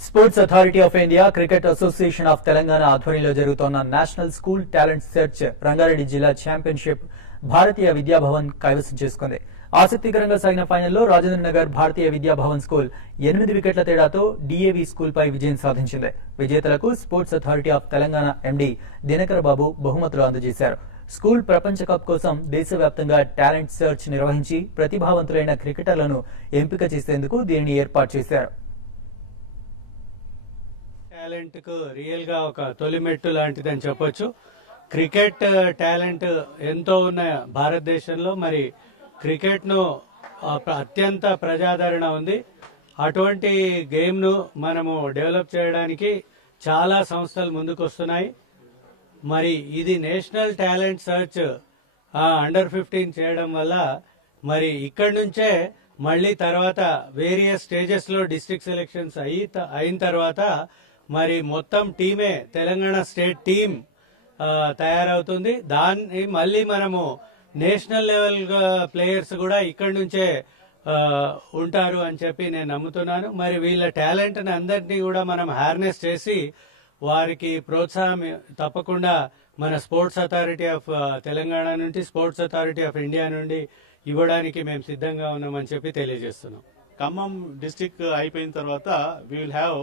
Sports authority of India, cricket association of Telangana ఆధ్వర్యంలో జరుగుతోన్న national school talent search Rangareddy జిల్లా championship భారతీయ విద్యాభవన్ కైవసం చేసుకుంది. ఆసక్తికరంగా సాగిన ఫైనల్లో రాజేంద్రనగర్ భారతీయ విద్యాభవన్ స్కూల్ 8 వికెట్ల తేడాతో డిఏవి స్కూల్ పై విజయం సాధించింది. విజేతలకు sports authority of Telangana MD Dinakar Babu బహుమతులు అందజేశారు. స్కూల్ ప్రపంచ కప్ కోసం దేశవ్యాప్తంగా టాలెంట్ సెర్చ్ నిర్వహించి ప్రతిభావంతులైన క్రికెటర్లను ఎంపిక చేసేందుకు దీనిని ఏర్పాటు చేశారు. టాలెంట్ కు రియల్ గా ఒక తొలిమెట్టు లాంటిదని చెప్పొచ్చు. క్రికెట్ టాలెంట్ ఎంతో ఉన్న భారతదేశంలో మరి క్రికెట్ ను అత్యంత ప్రజాదరణ ఉంది. అటువంటి గేమ్ ను మనము డెవలప్ చేయడానికి చాలా సంస్థలు ముందుకు వస్తున్నాయి. మరి ఇది నేషనల్ టాలెంట్ సర్చ్ అండర్ 15 చేయడం వల్ల మరి ఇక్కడి నుంచే మళ్ళీ తర్వాత వేరియస్ స్టేజెస్ లో డిస్ట్రిక్ట్ సెలెక్షన్స్ అయిన తర్వాత మరి మొత్తం టీమే తెలంగాణ స్టేట్ టీం తయారవుతుంది. దాన్ని మళ్ళీ మనము నేషనల్ లెవెల్ ప్లేయర్స్ కూడా ఇక్కడి నుంచే ఉంటారు అని చెప్పి నేను నమ్ముతున్నాను. మరి వీళ్ళ టాలెంట్ ని అందరినీ కూడా మనం హార్నెస్ చేసి వారికి ప్రోత్సాహం తప్పకుండా మన స్పోర్ట్స్ అథారిటీ ఆఫ్ తెలంగాణ నుండి, స్పోర్ట్స్ అథారిటీ ఆఫ్ ఇండియా నుండి ఇవ్వడానికి మేము సిద్ధంగా ఉన్నామని చెప్పి తెలియజేస్తున్నాం. ఖమ్మం డిస్టిక్ అయిపోయిన తర్వాత we will have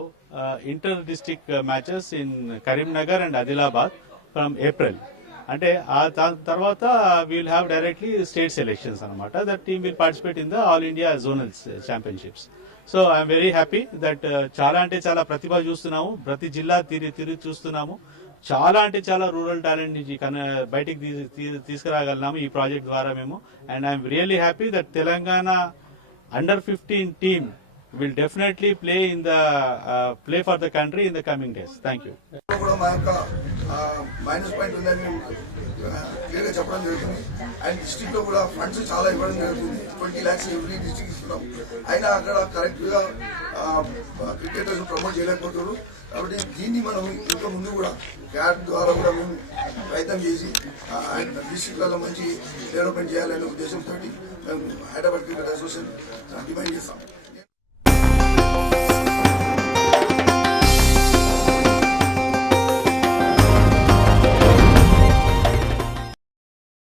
inter district matches in Karimnagar and Adilabad from April. అంటే ఆ తర్వాత we will have directly state selections అనమాట. That team will participate in the all India zonals championships. So I'm very happy that చాలా అంటే చాలా ప్రతిభ చూస్తున్నాము, ప్రతి జిల్లా తిరిగి చూస్తున్నాము. చాలా అంటే చాలా రూరల్ టాలెంట్ నుంచి బయటికి తీసుకురాగలిగినాము ఈ ప్రాజెక్ట్ ద్వారా మేము. And I'm really happy that Telangana Under 15 team will definitely play for the country in the coming days. Thank you. Minus point ఉందని క్లియర్ గా చెప్పడం జరుగుతుంది. అండ్ డిస్ట్రిక్ట్ లో కూడా ఫండ్స్ చాలా ఇవ్వడం జరుగుతుంది. 20 lakhs ఎవ్రీ డిస్ట్రిక్ట్ ఇస్తున్నాం. అయినా అక్కడ కరెక్ట్ గా క్రికెటర్స్ ప్రమోట్ చేయలేకపోతున్నారు. కాబట్టి దీన్ని మనం ఇంకా ముందు కూడా క్యాట్ ద్వారా కూడా మేము ప్రయత్నం చేసి డిస్ట్రిక్ట్లలో మంచి డెవలప్మెంట్ చేయాలనే ఉద్దేశంతో మేము హైదరాబాద్ క్రికెట్ అసోసియేషన్ డిమాండ్ చేస్తాం.